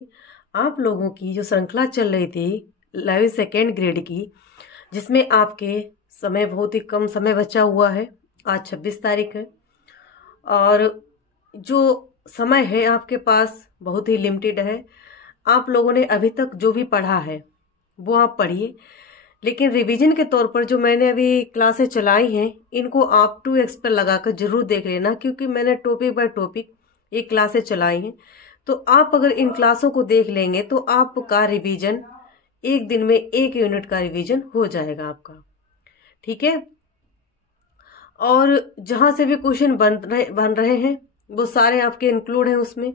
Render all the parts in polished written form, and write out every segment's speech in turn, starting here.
आप लोगों की जो श्रृंखला चल रही थी 11वीं सेकेंड ग्रेड की, जिसमें आपके समय बहुत ही कम समय बचा हुआ है। आज 26 तारीख है और जो समय है आपके पास बहुत ही लिमिटेड है। आप लोगों ने अभी तक जो भी पढ़ा है वो आप पढ़िए, लेकिन रिवीजन के तौर पर जो मैंने अभी क्लासें चलाई हैं इनको आप 2x पर लगाकर जरूर देख लेना, क्योंकि मैंने टॉपिक बाय टॉपिक ये क्लासें चलाई हैं। तो आप अगर इन क्लासों को देख लेंगे तो आपका रिवीजन एक दिन में 1 यूनिट का रिवीजन हो जाएगा आपका, ठीक है। और जहां से भी क्वेश्चन बन रहे हैं वो सारे आपके इंक्लूड हैं, उसमें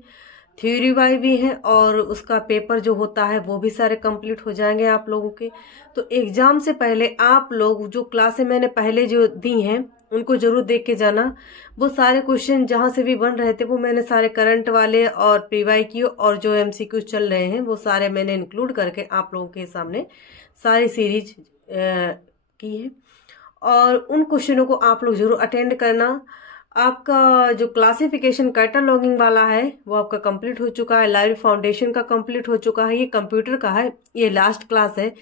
थ्योरी वाई भी है और उसका पेपर जो होता है वो भी सारे कंप्लीट हो जाएंगे आप लोगों के। तो एग्जाम से पहले आप लोग जो क्लासें मैंने पहले जो दी हैं उनको जरूर देख के जाना। वो सारे क्वेश्चन जहां से भी बन रहे थे वो मैंने सारे करंट वाले और प्रीवाई क्यू और जो एमसीक्यू चल रहे हैं वो सारे मैंने इंक्लूड करके आप लोगों के सामने सारी सीरीज की है। और उन क्वेश्चनों को आप लोग जरूर अटेंड करना। आपका जो क्लासिफिकेशन कैटलॉगिंग वाला है वो आपका कंप्लीट हो चुका है, लाइब्रेरी फाउंडेशन का कंप्लीट हो चुका है, ये कंप्यूटर का है, ये लास्ट क्लास है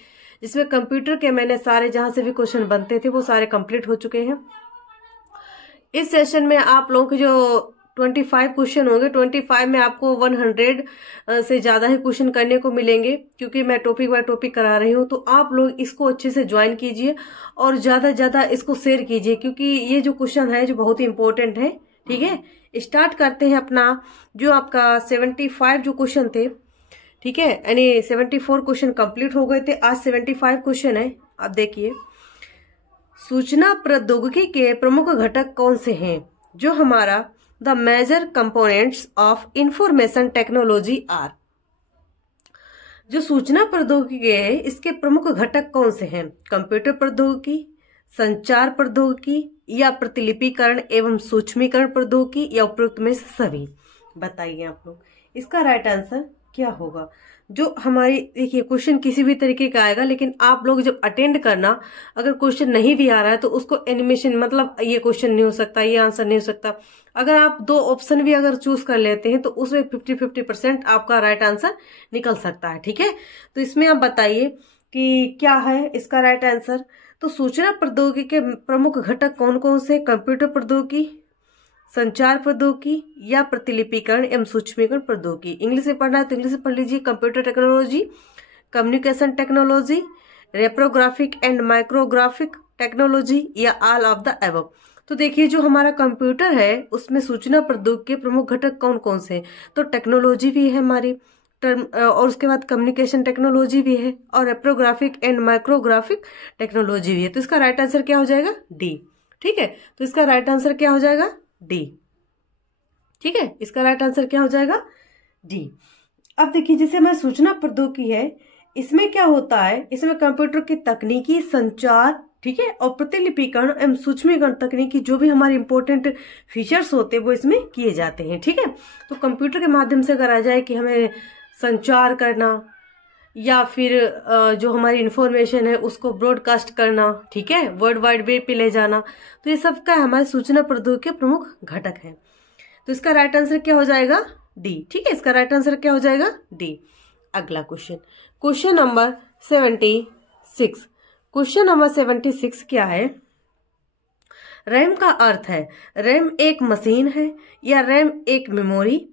जिसमें कंप्यूटर के मैंने सारे जहां से भी क्वेश्चन बनते थे वो सारे कंप्लीट हो चुके हैं। इस सेशन में आप लोगों के जो 25 क्वेश्चन होंगे, 25 में आपको 100 से ज्यादा ही क्वेश्चन करने को मिलेंगे, क्योंकि मैं टॉपिक बाय टॉपिक करा रही हूँ। तो आप लोग इसको अच्छे से ज्वाइन कीजिए और ज्यादा से ज्यादा इसको शेयर कीजिए, क्योंकि ये जो क्वेश्चन है जो बहुत ही इंपॉर्टेंट है, ठीक है। स्टार्ट करते हैं अपना जो आपका 75 जो क्वेश्चन थे, ठीक है, यानी 74 क्वेश्चन कंप्लीट हो गए थे, आज 75 क्वेश्चन है। आप देखिए, सूचना प्रौद्योगिकी के प्रमुख घटक कौन से हैं? जो हमारा the major components of information technology are. जो सूचना प्रौद्योगिकी है इसके प्रमुख घटक कौन से हैं? कंप्यूटर प्रौद्योगिकी, संचार प्रौद्योगिकी या प्रतिलिपिकरण एवं सूक्ष्मीकरण प्रौद्योगिकी या उपयुक्त में से सभी? बताइए आप लोग, इसका राइट आंसर क्या होगा? जो हमारी देखिए क्वेश्चन किसी भी तरीके का आएगा, लेकिन आप लोग जब अटेंड करना, अगर क्वेश्चन नहीं भी आ रहा है तो उसको एनिमेशन, मतलब ये क्वेश्चन नहीं हो सकता, ये आंसर नहीं हो सकता, अगर आप 2 ऑप्शन भी अगर चूज कर लेते हैं तो उसमें 50-50% आपका राइट आंसर निकल सकता है, ठीक है। तो इसमें आप बताइए कि क्या है इसका राइट आंसर। तो सूचना प्रौद्योगिकी के प्रमुख घटक कौन कौन से? कंप्यूटर प्रौद्योगिकी, संचार प्रौद्योगिकी या प्रतिलिपिकरण एवं सूक्ष्मीकरण प्रौद्योगिकी। इंग्लिश में पढ़ना है तो इंग्लिश में पढ़ लीजिए। Computer technology, communication technology, reprographic and micrographic technology या ऑल ऑफ द अबव। तो देखिए, जो हमारा कंप्यूटर है उसमें सूचना प्रौद्योगिकी के प्रमुख घटक कौन कौन से? तो टेक्नोलॉजी भी है हमारी, और उसके बाद कम्युनिकेशन टेक्नोलॉजी भी है, और रेप्रोग्राफिक एंड माइक्रोग्राफिक टेक्नोलॉजी भी है। तो इसका राइट आंसर क्या हो जाएगा? डी, ठीक है। तो इसका राइट आंसर क्या हो जाएगा? डी, ठीक है। इसका राइट आंसर क्या हो जाएगा? डी। अब देखिए, जैसे हमारी सूचना प्रौद्योगिकी है, इसमें क्या होता है, इसमें कंप्यूटर की तकनीकी, संचार, ठीक है, और प्रतिलिपिकरण एवं सूक्ष्मीकरण तकनीकी जो भी हमारे इंपॉर्टेंट फीचर्स होते हैं वो इसमें किए जाते हैं, ठीक है। तो कंप्यूटर के माध्यम से अगर आ जाए कि हमें संचार करना या फिर जो हमारी इंफॉर्मेशन है उसको ब्रॉडकास्ट करना, ठीक है, वर्ल्ड वाइड वेब पे ले जाना, तो ये सब का हमारे सूचना प्रौद्योगिकी के प्रमुख घटक है। तो इसका राइट आंसर क्या हो जाएगा? डी, ठीक है। इसका राइट आंसर क्या हो जाएगा? डी। अगला question, question number 76। Question number 76 क्या है? रैम का अर्थ है, रैम एक मशीन है या रैम एक मेमोरी,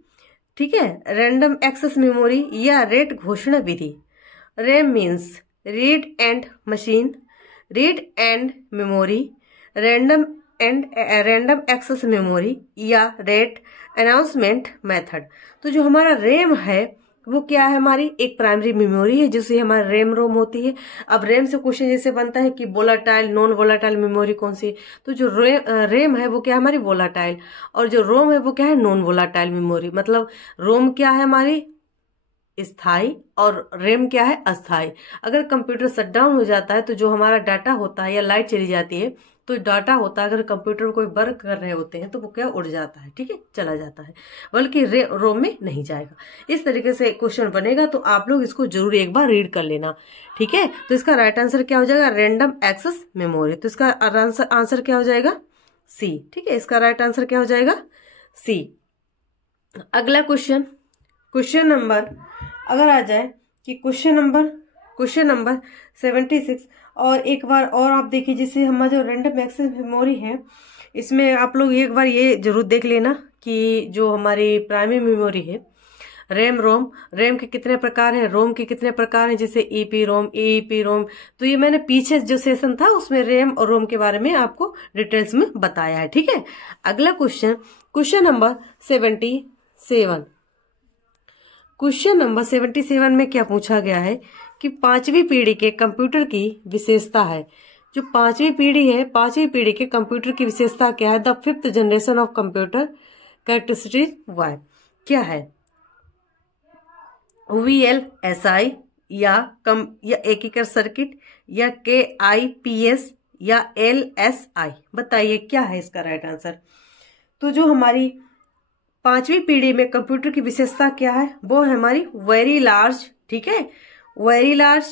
ठीक है, रैंडम एक्सेस मेमोरी या रेट घोषणा विधि। RAM means read and machine, read and memory, random access memory या रेट अनाउंसमेंट मेथड। तो जो हमारा रैम है वो क्या है? हमारी एक प्राइमरी मेमोरी है जिसे हमारी रैम रोम होती है। अब रैम से क्वेश्चन जैसे बनता है कि वोलाटाइल, नॉन वोलाटाइल मेमोरी कौन सी? तो जो रैम है वो क्या है? हमारी वोलाटाइल, और जो रोम है वो क्या है? Non volatile memory. मतलब रोम क्या है? हमारी स्थाई, और रैम क्या है? अस्थाई। अगर कंप्यूटर शट डाउन हो जाता है तो जो हमारा डाटा होता है या लाइट चली जाती है तो डाटा होता है, अगर कंप्यूटर कोई वर्क कर रहे होते हैं तो वो क्या? उड़ जाता है, ठीक है, चला जाता है, बल्कि रोम में नहीं जाएगा। इस तरीके से क्वेश्चन बनेगा, तो आप लोग इसको जरूर एक बार रीड कर लेना, ठीक है। तो इसका राइट आंसर क्या हो जाएगा? Random access memory. तो इसका आंसर क्या हो जाएगा? सी, ठीक है। इसका राइट आंसर क्या हो जाएगा? सी। अगला क्वेश्चन, क्वेश्चन नंबर अगर आ जाए कि क्वेश्चन नंबर 76, और एक बार और आप देखिए, जैसे हमारा जो रैंडम एक्सेस मेमोरी है, इसमें आप लोग एक बार ये जरूर देख लेना कि जो हमारी प्राइमरी मेमोरी है, रैम के कितने प्रकार हैं, रोम के कितने प्रकार हैं, जैसे ईपी रोम, ईपी रोम। तो ये मैंने पीछे जो सेशन था उसमें रैम और रोम के बारे में आपको डिटेल्स में बताया है। ठीक है, अगला क्वेश्चन नंबर 77। क्वेश्चन नंबर 77 में क्या पूछा गया है कि पांचवी पीढ़ी के कंप्यूटर की विशेषता है। जो पांचवी पीढ़ी के कंप्यूटर की विशेषता क्या है? The fifth generation of computer characteristic वाई क्या है? VLSI या एकीकृत सर्किट, या KIPS, या LSI। बताइए क्या है इसका राइट आंसर। तो जो हमारी पांचवी पीढ़ी में कंप्यूटर की विशेषता क्या है? वो है हमारी वेरी लार्ज, ठीक है, very large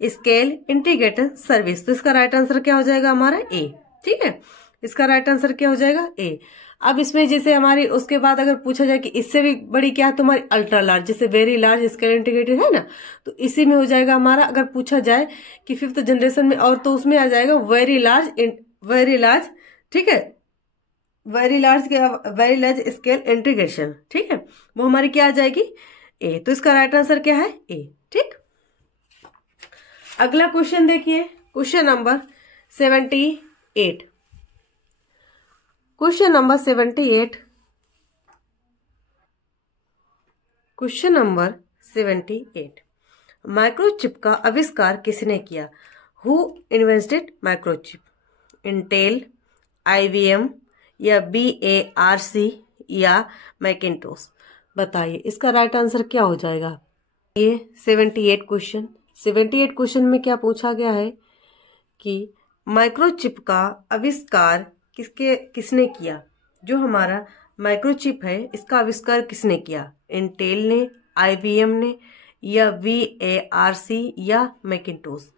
scale integrated service. तो इसका राइट आंसर क्या हो जाएगा हमारा? ए। ठीक है, इसका राइट आंसर क्या हो जाएगा? ए। अब इसमें जैसे हमारी उसके बाद अगर पूछा जाए कि इससे भी बड़ी क्या है तुम्हारी? अल्ट्रा लार्ज, जैसे वेरी लार्ज स्केल इंटीग्रेटेड है ना, तो इसी में हो जाएगा हमारा। अगर पूछा जाए कि फिफ्थ जनरेशन में, और तो उसमें आ जाएगा वेरी लार्ज, ठीक है, वेरी लार्ज स्केल इंटीग्रेशन। ठीक है, वो हमारी क्या आ जाएगी? ए। तो इसका राइट आंसर क्या है? ए। ठीक, अगला क्वेश्चन देखिए, question number 78। Question number 78 microchip का आविष्कार किसने किया? Who invented microchip? Intel, IBM, या BARC, या मैकिन्टोश। बताइए इसका राइट आंसर क्या हो जाएगा? ये 78 क्वेश्चन में क्या पूछा गया है कि माइक्रोचिप का आविष्कार किसने किया? जो हमारा माइक्रोचिप है इसका आविष्कार किसने किया? इंटेल ने, IBM ने, या BARC, या मैकिन्टोश।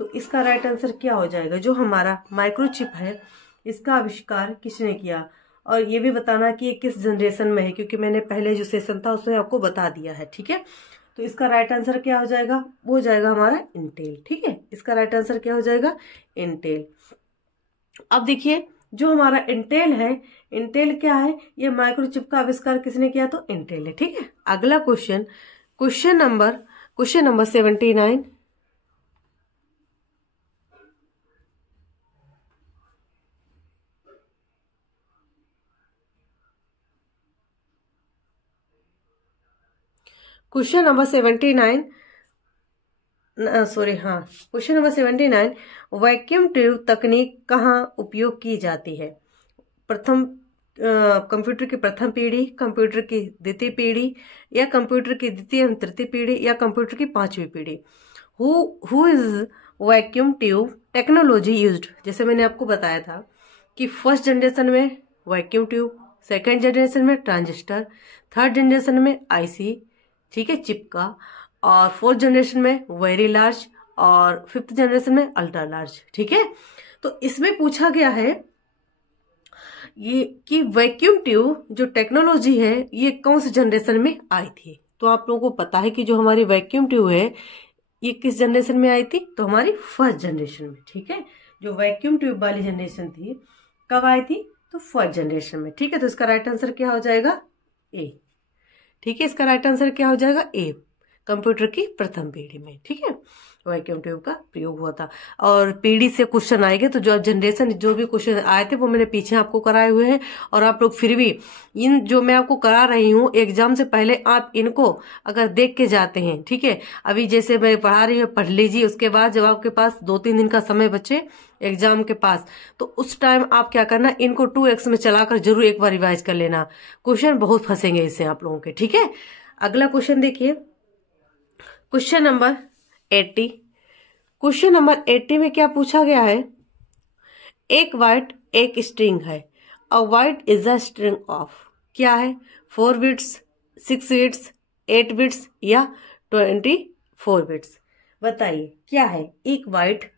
तो इसका राइट आंसर क्या हो जाएगा? जो हमारा माइक्रोचिप है इसका आविष्कार किसने किया? और ये भी बताना कि ये किस जनरेशन में है, क्योंकि मैंने पहले जो सेशन था उसमें आपको बता दिया है। ठीक है, तो इसका राइट आंसर क्या हो जाएगा? वो हो जाएगा हमारा इंटेल। ठीक है, इसका राइट आंसर क्या हो जाएगा? इंटेल। अब देखिए जो हमारा इंटेल है, इंटेल क्या है? ये माइक्रोचिप का आविष्कार किसने किया? तो इंटेल है। ठीक है, अगला question number 79। Question number 79 vacuum tube तकनीक कहाँ उपयोग की जाती है? कंप्यूटर की प्रथम पीढ़ी, कंप्यूटर की द्वितीय पीढ़ी, या कंप्यूटर की द्वितीय एवं तृतीय पीढ़ी, या कंप्यूटर की पांचवी पीढ़ी। Who is vacuum tube technology used? जैसे मैंने आपको बताया था कि फर्स्ट जनरेशन में वैक्यूम ट्यूब, सेकेंड जनरेशन में ट्रांजिस्टर, थर्ड जनरेशन में IC, ठीक है, चिप का, और फोर्थ जनरेशन में वेरी लार्ज, और फिफ्थ जनरेशन में अल्ट्रा लार्ज। ठीक है, तो इसमें पूछा गया है ये कि वैक्यूम ट्यूब जो टेक्नोलॉजी है ये कौन सी जनरेशन में आई थी? तो आप लोगों को पता है कि जो हमारी वैक्यूम ट्यूब है ये किस जनरेशन में आई थी? तो हमारी फर्स्ट जनरेशन में। ठीक है, जो वैक्यूम ट्यूब वाली जनरेशन थी कब आई थी? तो फर्स्ट जनरेशन में। ठीक है, तो इसका राइट आंसर क्या हो जाएगा? ए। ठीक है, इसका राइट आंसर क्या हो जाएगा? ए, कंप्यूटर की प्रथम पीढ़ी में। ठीक है, वैक्यूम ट्यूब का प्रयोग हुआ था। और पीढ़ी से क्वेश्चन आएंगे, तो जो जनरेशन जो भी क्वेश्चन आए थे वो मैंने पीछे आपको कराए हुए हैं, और आप लोग फिर भी इन जो मैं आपको करा रही हूँ एग्जाम से पहले आप इनको अगर देख के जाते हैं, ठीक है, अभी जैसे मैं पढ़ा रही हूँ पढ़ लीजिए, उसके बाद जब आपके पास 2-3 दिन का समय बचे एग्जाम के पास, तो उस टाइम आप क्या करना, इनको 2x में चलाकर जरूर एक बार रिवाइज कर लेना। क्वेश्चन बहुत फंसेंगे इससे आप लोगों के। ठीक है, अगला क्वेश्चन देखिए, क्वेश्चन नंबर 80। क्वेश्चन नंबर 80 में क्या पूछा गया है? एक वाइट एक स्ट्रिंग है। अ white is a string of क्या है? 4 बिट्स, 6 बिट्स, 8 बिट्स, या 24 बिट्स। बताइए क्या है? एक वाइट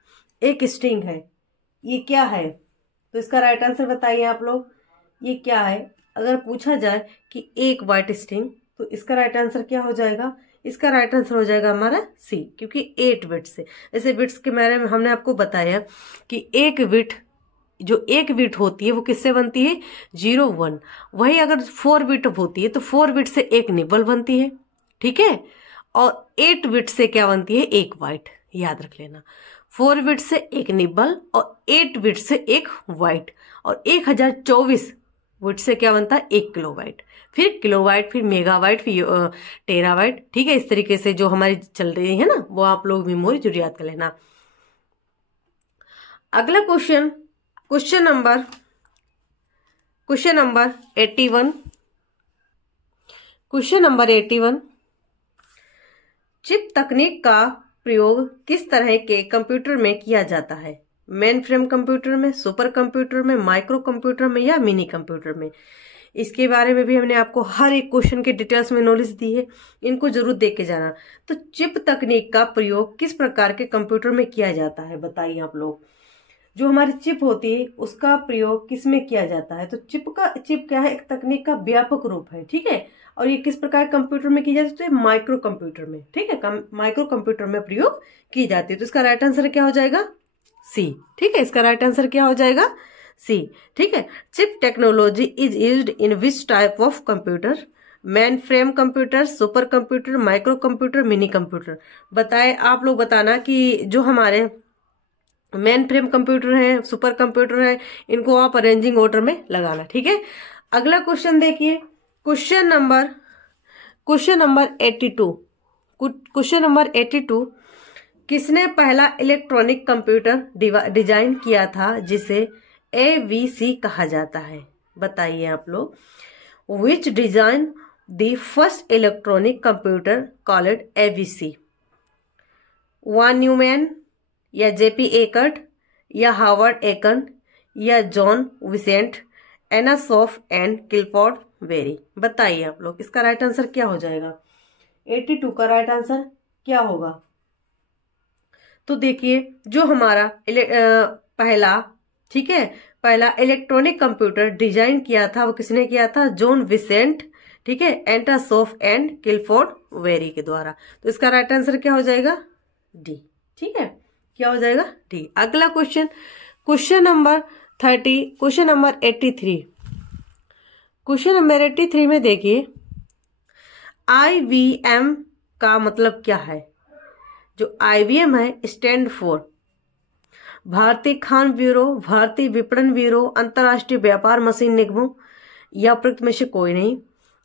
एक स्ट्रिंग है, ये क्या है? तो इसका राइट आंसर बताइए आप लोग, ये क्या है? अगर पूछा जाए कि एक वाइट स्ट्रिंग, तो इसका राइट आंसर क्या हो जाएगा? इसका राइट आंसर हो जाएगा हमारा सी, क्योंकि 8 बिट से। जैसे बिट्स के बारे में हमने आपको बताया कि एक बिट, जो एक बिट होती है वो किससे बनती है, 0 1। वही अगर 4 बिट होती है तो 4 बिट से एक निबल बनती है, ठीक है। और 8 बिट से क्या बनती है, एक बाइट, याद रख लेना। 4 बिट से एक निबल और 8 बिट से एक बाइट, और 1024 बिट से क्या बनता है, 1 किलोबाइट, फिर किलोबाइट, फिर मेगाबाइट, फिर टेराबाइट, ठीक है। इस तरीके से जो हमारी चल रही है ना, वो आप लोग मेमोरी जरूर याद कर लेना। अगला question, question number 81। Question number 81, chip तकनीक का प्रयोग किस तरह के कंप्यूटर में किया जाता है? मेन फ्रेम कंप्यूटर में, सुपर कंप्यूटर में, माइक्रो कंप्यूटर में या मिनी कंप्यूटर में? इसके बारे में भी हमने आपको हर एक क्वेश्चन के डिटेल्स में नॉलेज दी है, इनको जरूर देख के जाना। तो चिप तकनीक का प्रयोग किस प्रकार के कंप्यूटर में किया जाता है, बताइए आप लोग। जो हमारी चिप होती है उसका प्रयोग किस में किया जाता है? तो चिप क्या है, एक तकनीक का व्यापक रूप है, ठीक है। और ये किस प्रकार कंप्यूटर में की जाती है, तो माइक्रो कंप्यूटर में, ठीक है, माइक्रो कंप्यूटर में प्रयोग की जाती है। तो इसका राइट आंसर क्या हो जाएगा, सी, ठीक है। इसका राइट आंसर क्या हो जाएगा, सी, ठीक है। Chip technology is used in which type of computer? Main frame computer, super computer, micro computer, mini computer? बताए आप लोग, बताना कि जो हमारे मेन फ्रेम कंप्यूटर है, सुपर कंप्यूटर है, इनको आप अरेंजिंग ऑर्डर में लगाना, ठीक है। अगला क्वेश्चन देखिए, क्वेश्चन नंबर 82। क्वेश्चन नंबर 82, किसने पहला इलेक्ट्रॉनिक कंप्यूटर डिजाइन किया था जिसे ABC कहा जाता है? बताइए आप लोग। Which design the first electronic computer called ABC? Von Neumann या JP एकर्ट या हार्वर्ड एकन या John Vincent Atanasoff and Clifford Berry? बताइए आप लोग, इसका राइट आंसर क्या हो जाएगा? 82 का राइट आंसर क्या होगा? तो देखिए, जो हमारा पहला, ठीक है, पहला इलेक्ट्रॉनिक कंप्यूटर डिजाइन किया था वो किसने किया था? जॉन विसेंट, ठीक है, एनासॉफ एंड क्लिफोर्ड वेरी के द्वारा। तो इसका राइट आंसर क्या हो जाएगा? डी, ठीक है, क्या हो जाएगा? डी। अगला question, question number 83। Question number 83 में देखिए, IBM का मतलब क्या है? जो IBM है, स्टैंड फॉर भारतीय खान ब्यूरो, भारतीय विपणन ब्यूरो, अंतर्राष्ट्रीय व्यापार मशीन निगमों, या प्रयुक्त में से कोई नहीं।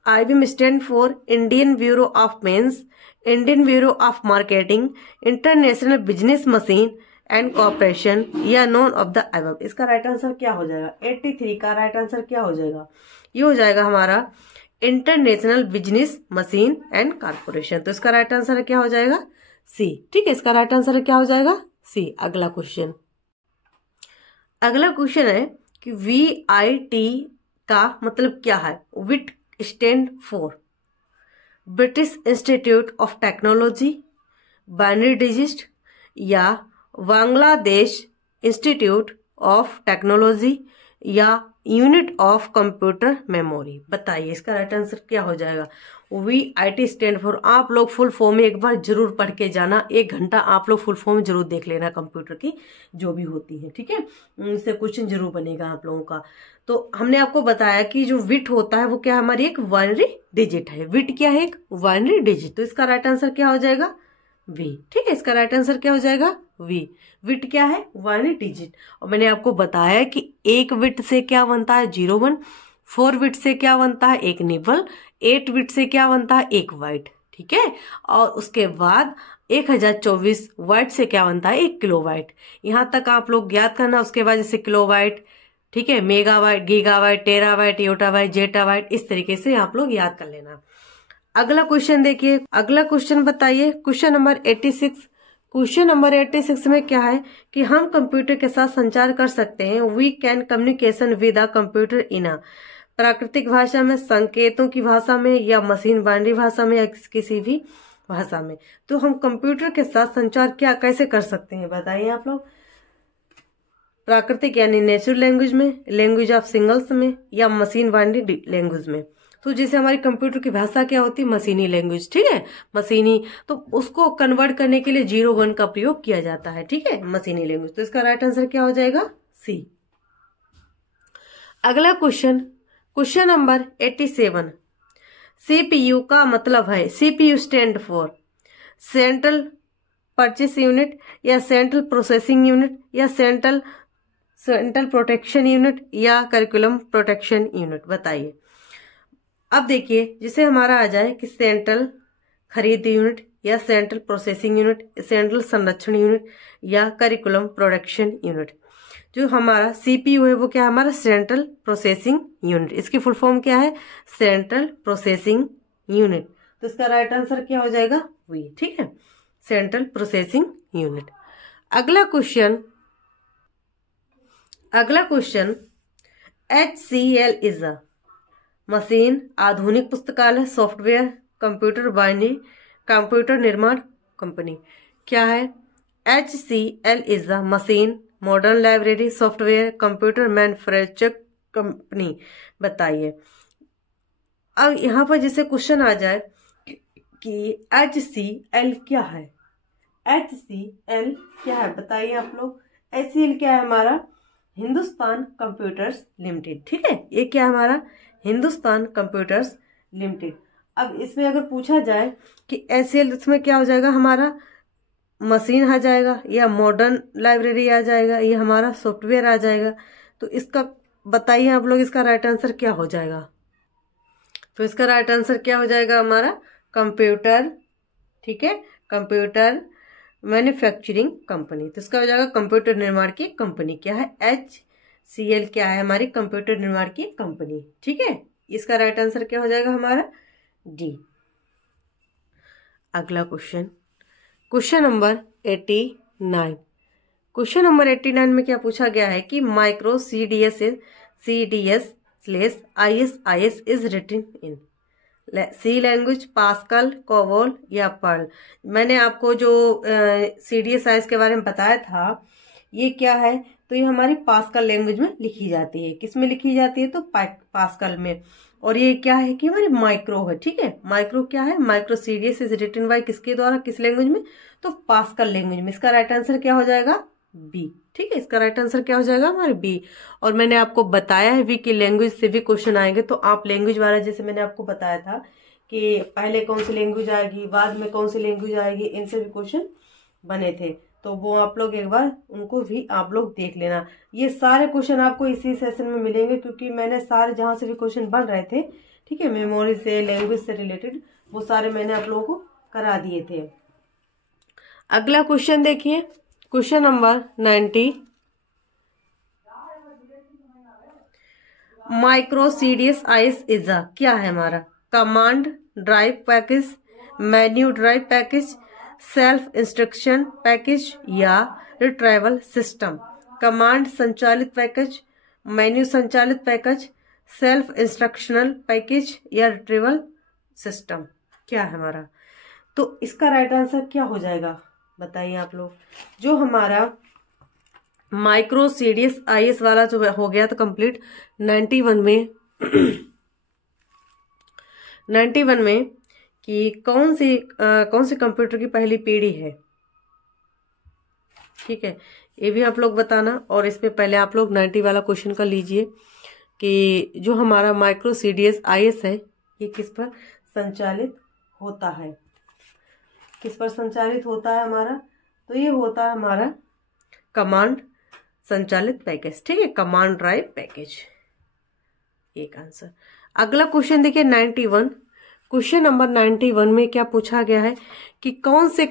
IBM stand for Indian bureau of mines, Indian bureau of marketing, international business machine and corporation, या नॉन ऑफ द अबव? इसका राइट आंसर क्या हो जाएगा? 83 का राइट आंसर क्या हो जाएगा? ये हो जाएगा हमारा international business machine and corporation. तो इसका राइट आंसर क्या हो जाएगा? सी, ठीक है, इसका राइट आंसर क्या हो जाएगा? सी। अगला क्वेश्चन, अगला क्वेश्चन है कि VIT का मतलब क्या है? Bit stand for British Institute of Technology, binary digit, या बांग्लादेश इंस्टीट्यूट ऑफ टेक्नोलॉजी, या यूनिट ऑफ कंप्यूटर मेमोरी? बताइए, इसका राइट आंसर क्या हो जाएगा? VIT स्टैंड फॉर, आप लोग फुल फॉर्म में एक बार जरूर पढ़ के जाना, 1 घंटा आप लोग फुल फॉर्म जरूर देख लेना कंप्यूटर की जो भी होती है, ठीक है, इससे क्वेश्चन जरूर बनेगा आप लोगों का। तो हमने आपको बताया कि जो विट होता है वो क्या, हमारी एक बाइनरी डिजिट है। विट क्या है? एक बाइनरी डिजिट। तो इसका राइट आंसर क्या हो जाएगा? वी, ठीक है, इसका राइट आंसर क्या हो जाएगा? वी। विट क्या है? Binary digit. और मैंने आपको बताया कि एक विट से क्या बनता है? 0 1। 4 बिट से क्या बनता है? एक निबल। 8 बिट से क्या बनता है? एक बाइट, ठीक है। और उसके बाद 1024 बाइट से क्या बनता है? 1 किलोबाइट। यहाँ तक आप लोग याद करना। उसके बाद जैसे किलोबाइट, ठीक है, megabyte, gigabyte, terabyte, yottabyte, zettabyte, इस तरीके से आप लोग याद कर लेना। अगला क्वेश्चन देखिए, अगला क्वेश्चन बताइए, क्वेश्चन नंबर 86। क्वेश्चन नंबर 86 में क्या है कि हम कंप्यूटर के साथ संचार कर सकते हैं। We can communication with a computer in a, प्राकृतिक भाषा में, संकेतों की भाषा में, या मशीन बाइनरी भाषा में, या किसी भी भाषा में। तो हम कंप्यूटर के साथ संचार क्या कैसे कर सकते हैं, बताइए आप लोग। प्राकृतिक यानी नेचुरल लैंग्वेज में, लैंग्वेज ऑफ सिंगल्स में, या मशीन बाइनरी लैंग्वेज में? तो जैसे हमारी कंप्यूटर की भाषा क्या होती है, मशीनी लैंग्वेज, ठीक है, मशीनी, तो उसको कन्वर्ट करने के लिए 0 1 का प्रयोग किया जाता है, ठीक है, मशीनी लैंग्वेज। तो इसका राइट आंसर क्या हो जाएगा, सी। अगला क्वेश्चन, क्वेश्चन नंबर 87। सीपीयू का मतलब है, CPU stand for central purchase unit, या सेंट्रल प्रोसेसिंग यूनिट, या सेंट्रल प्रोटेक्शन यूनिट, या करिकुलम प्रोटेक्शन यूनिट, बताइए। अब देखिए, जिसे हमारा आ जाए कि सेंट्रल खरीद यूनिट, या सेंट्रल प्रोसेसिंग यूनिट, सेंट्रल संरक्षण यूनिट, या करिकुलम प्रोडक्शन यूनिट। जो हमारा सीपीयू है वो क्या है, हमारा सेंट्रल प्रोसेसिंग यूनिट। इसकी फुल फॉर्म क्या है, सेंट्रल प्रोसेसिंग यूनिट। तो इसका राइट आंसर क्या हो जाएगा, वी, ठीक है, सेंट्रल प्रोसेसिंग यूनिट। अगला question, HCL is a machine, आधुनिक पुस्तकालय, सॉफ्टवेयर, कंप्यूटर बाइनरी, कंप्यूटर निर्माण कंपनी। क्या है, HCL is a machine, modern library, software, computer manufacture company, बताइए। अब यहाँ पर जैसे क्वेश्चन आ जाए कि HCL क्या है, HCL क्या है, बताइए आप लोग। HCL क्या है, हमारा हिंदुस्तान कंप्यूटर्स लिमिटेड, ठीक है, ये क्या है, हमारा हिंदुस्तान कंप्यूटर्स लिमिटेड। अब इसमें अगर पूछा जाए कि HCL, इसमें क्या हो जाएगा, हमारा मशीन आ जाएगा, या मॉडर्न लाइब्रेरी आ जाएगा, या हमारा सॉफ्टवेयर आ जाएगा। तो इसका बताइए आप लोग, इसका राइट आंसर क्या हो जाएगा। तो इसका राइट आंसर क्या हो जाएगा, हमारा कंप्यूटर, ठीक है, कंप्यूटर मैन्युफैक्चरिंग कंपनी। तो इसका हो जाएगा कंप्यूटर निर्माण की कंपनी। क्या है, HCL क्या है, हमारी कंप्यूटर निर्माण की कंपनी, ठीक है। इसका राइट आंसर क्या हो जाएगा, हमारा डी। अगला question, question number 89। Question number 89 में क्या पूछा गया है कि micro CDS IS is written in C language, Pascal, COBOL, या पर्ल। मैंने आपको जो CDS के बारे में बताया था, ये क्या है, तो ये हमारी पास्कल लैंग्वेज में लिखी जाती है। किस में लिखी जाती है, तो पास्कल में। और ये क्या है कि हमारी माइक्रो है, ठीक है, माइक्रो क्या है, micro CDS is written by किसके द्वारा, किस लैंग्वेज में, तो पास्कल लैंग्वेज में। इसका राइट आंसर क्या हो जाएगा, बी, ठीक है, इसका राइट आंसर क्या हो जाएगा, हमारे बी। और मैंने आपको बताया है भी कि लैंग्वेज से भी क्वेश्चन आएंगे, तो आप लैंग्वेज वाला, जैसे मैंने आपको बताया था कि पहले कौन सी लैंग्वेज आएगी, बाद में कौन सी लैंग्वेज आएगी, इनसे भी क्वेश्चन बने थे। तो वो आप लोग एक बार उनको भी आप लोग देख लेना। ये सारे क्वेश्चन आपको इसी सेशन में मिलेंगे, क्योंकि मैंने सारे जहां से भी क्वेश्चन बन रहे थे, ठीक है, मेमोरी से, लैंग्वेज से रिलेटेड, वो सारे मैंने आप लोगों को करा दिए थे। अगला क्वेश्चन देखिए, question number 90। Micro CDS IS is a क्या है, हमारा command drive package, menu drive package, self instruction package, या रिट्राइवल सिस्टम। कमांड संचालित पैकेज, मेन्यू संचालित पैकेज, सेल्फ इंस्ट्रक्शनल पैकेज, या रिट्रीवल सिस्टम, क्या है हमारा। तो इसका राइट आंसर क्या हो जाएगा, बताइए आप लोग। जो हमारा माइक्रो CDS IS वाला जो हो गया था कंप्लीट 91 में 91 में कि कौन सी कंप्यूटर की पहली पीढ़ी है, ठीक है, ये भी आप लोग बताना। और इसमें पहले आप लोग 90 वाला क्वेश्चन का लीजिए कि जो हमारा माइक्रो CDS IS है, ये किस पर संचालित होता है, किस पर संचालित होता है हमारा, तो ये होता है हमारा कमांड संचालित पैकेज, ठीक है, कमांड ड्राइव पैकेज, एक आंसर। अगला क्वेश्चन देखिए 91। क्वेश्चन नंबर 91 में क्या पूछा गया है कि कौन से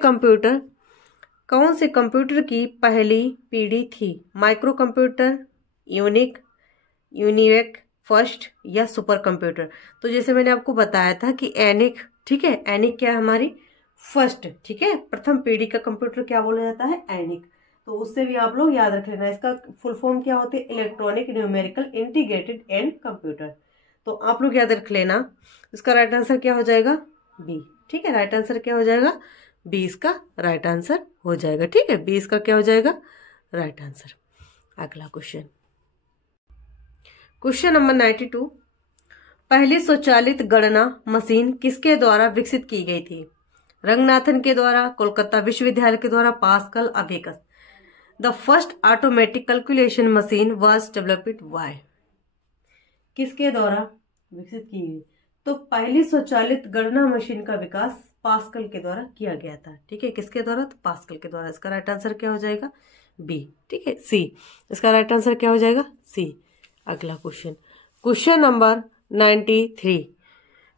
कंप्यूटर की पहली पीढ़ी थी, माइक्रो कंप्यूटर, यूनिवेक, फर्स्ट, या सुपर कंप्यूटर। तो जैसे मैंने आपको बताया था कि एनिक, ठीक है, एनिक क्या है, हमारी फर्स्ट, ठीक है, प्रथम पीढ़ी का कंप्यूटर क्या बोला जाता है, एनिक। तो उससे भी आप लोग याद रख लेना, इसका फुल फॉर्म क्या होती है, electronic numerical integrated and computer. तो आप लोग याद रख लेना। इसका राइट आंसर क्या हो जाएगा, बी, ठीक है, राइट आंसर क्या हो जाएगा, बी इसका राइट आंसर हो जाएगा, ठीक है, बी इसका क्या हो जाएगा, राइट आंसर। अगला क्वेश्चन, क्वेश्चन नंबर 92। पहली स्वचालित गणना मशीन किसके द्वारा विकसित की गई थी? रंगनाथन के द्वारा, कोलकाता विश्वविद्यालय के द्वारा, pascal, abacus. The first automatic calculation machine was developed by, किसके द्वारा विकसित की गई? तो पहली स्वचालित गणना मशीन का विकास पास्कल के द्वारा किया गया था। ठीक है, किसके द्वारा? तो पास्कल के द्वारा। इसका राइट आंसर क्या हो जाएगा? बी। ठीक है, सी। इसका राइट आंसर क्या हो जाएगा? सी। अगला क्वेश्चन, क्वेश्चन नंबर 93।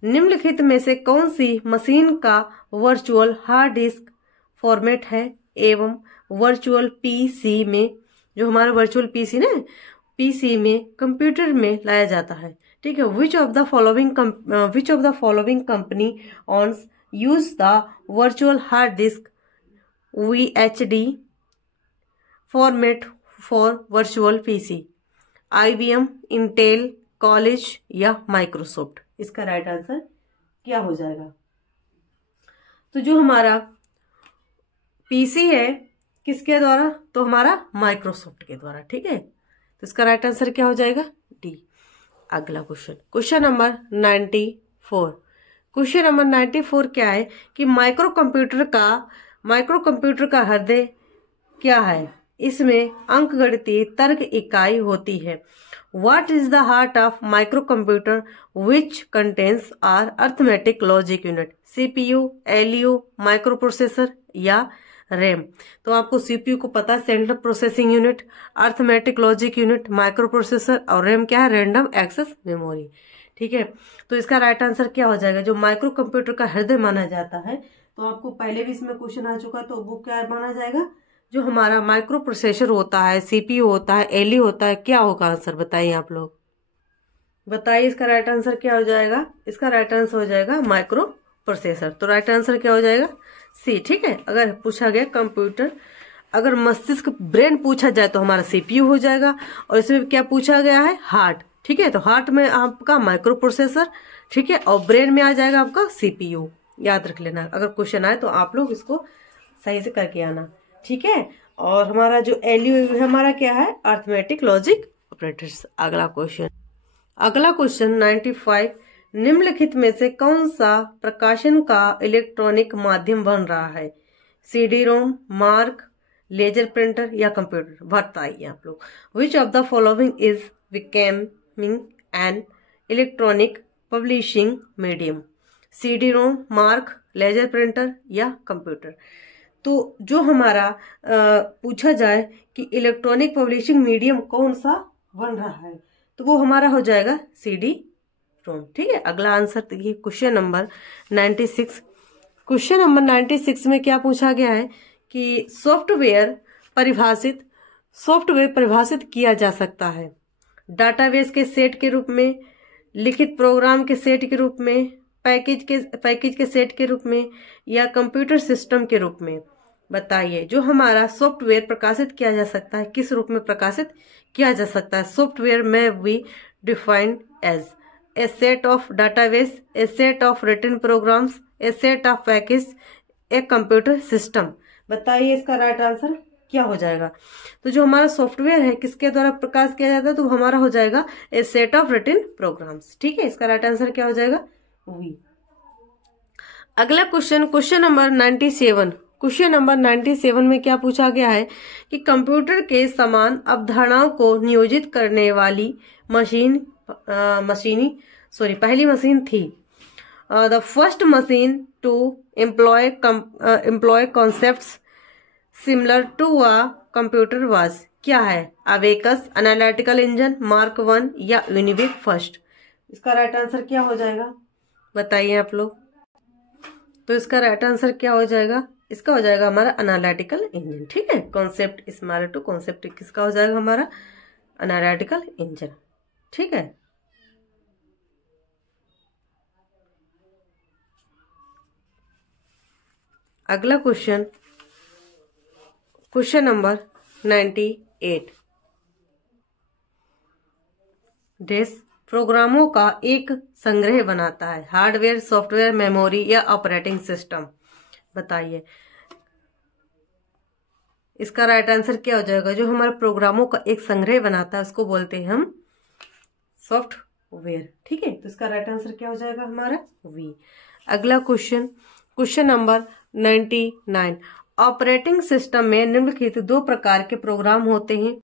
निम्नलिखित में से कौन सी मशीन का वर्चुअल हार्ड डिस्क फॉर्मेट है एवं वर्चुअल पीसी में, जो हमारा वर्चुअल पीसी ना, पीसी में कंप्यूटर में लाया जाता है? ठीक है, which of the following company owns use the virtual hard disk VHD format for virtual PC? IBM, Intel, college या माइक्रोसॉफ्ट? इसका राइट आंसर क्या हो जाएगा? तो जो हमारा पीसी है किसके द्वारा? तो हमारा माइक्रोसॉफ्ट के द्वारा। ठीक है, तो इसका राइट आंसर क्या हो जाएगा? डी। अगला question, question number 94। Question number 94 क्या है कि माइक्रो कंप्यूटर का हृदय क्या है? इसमें अंकगणितीय तर्क इकाई होती है। What is the heart of micro computer which contains are arithmetic logic unit? CPU, LU, micro processor या रैम? तो आपको CPU को पता है, central processing unit, arithmetic logic unit, micro processor, और रैम क्या है? Random access memory. ठीक है, तो इसका राइट आंसर क्या हो जाएगा? जो माइक्रो कंप्यूटर का हृदय माना जाता है, तो आपको पहले भी इसमें क्वेश्चन आ चुका, तो वो क्या माना जाएगा? जो हमारा माइक्रो प्रोसेसर होता है, CPU होता है, LU होता है, क्या होगा आंसर? बताइए आप लोग, बताइए इसका राइट आंसर क्या हो जाएगा? इसका राइट आंसर हो जाएगा माइक्रो प्रोसेसर। तो राइट आंसर क्या हो जाएगा? सी। ठीक है, अगर पूछा गया कंप्यूटर, अगर मस्तिष्क ब्रेन पूछा जाए तो हमारा CPU हो जाएगा, और इसमें क्या पूछा गया है? हार्ट। ठीक है, तो हार्ट में आपका माइक्रो प्रोसेसर, ठीक है, और ब्रेन में आ जाएगा आपका CPU। याद रख लेना, अगर क्वेश्चन आए तो आप लोग इसको सही से करके आना। ठीक है, और हमारा जो LU हमारा क्या है? Arithmetic logic operators. अगला क्वेश्चन 95। निम्नलिखित में से कौन सा प्रकाशन का इलेक्ट्रॉनिक माध्यम बन रहा है? CD-ROM, मार्क, लेजर प्रिंटर या कंप्यूटर? बताइए आप लोग। Which of the following is becoming an electronic publishing medium? CD-ROM, mark, laser printer या कंप्यूटर? तो जो हमारा पूछा जाए कि इलेक्ट्रॉनिक पब्लिशिंग मीडियम कौन सा बन रहा है, तो वो हमारा हो जाएगा CD-ROM। ठीक है, अगला आंसर देखिए, क्वेश्चन नंबर 96। क्वेश्चन नंबर 96 में क्या पूछा गया है कि सॉफ्टवेयर परिभाषित किया जा सकता है डाटाबेस के सेट के रूप में, लिखित प्रोग्राम के सेट के रूप में, पैकेज के सेट के रूप में, या कंप्यूटर सिस्टम के रूप में? बताइए, जो हमारा सॉफ्टवेयर प्रकाशित किया जा सकता है, किस रूप में प्रकाशित किया जा सकता है? सॉफ्टवेयर में be defined as a set of database, a set of written programs, a set of package, a computer system? बताइए इसका राइट आंसर क्या हो जाएगा? तो जो हमारा सॉफ्टवेयर है किसके द्वारा प्रकाश किया जाता है? तो हमारा हो जाएगा ए सेट ऑफ रिटन प्रोग्राम्स। ठीक है, इसका राइट आंसर क्या हो जाएगा? वी। अगला क्वेश्चन नंबर 97। क्वेश्चन नंबर 97 में क्या पूछा गया है कि कंप्यूटर के समान अवधारणाओं को नियोजित करने वाली पहली मशीन थी। The first machine to employ concepts similar to a computer was, क्या है? अबेकस, एनालिटिकल इंजन, मार्क 1 या यूनिवेक फर्स्ट? इसका राइट आंसर क्या हो जाएगा? बताइए आप लोग। तो इसका राइट आंसर क्या हो जाएगा? इसका हो जाएगा हमारा एनालिटिकल इंजन। ठीक है, कॉन्सेप्ट स्मॉलर टू कॉन्सेप्ट किसका हो जाएगा? हमारा एनालिटिकल इंजन। ठीक है, अगला क्वेश्चन नंबर 98। प्रोग्रामों का एक संग्रह बनाता है? हार्डवेयर, सॉफ्टवेयर, मेमोरी या ऑपरेटिंग सिस्टम? बताइए इसका राइट आंसर क्या हो जाएगा? जो हमारे प्रोग्रामों का एक संग्रह बनाता है उसको बोलते हैं हम वेयर। ठीक है, तो इसका राइट आंसर क्या हो जाएगा हमारा वी। अगला क्वेश्चन नंबर 99। ऑपरेटिंग सिस्टम में निम्नलिखित दो प्रकार के प्रोग्राम होते हैं।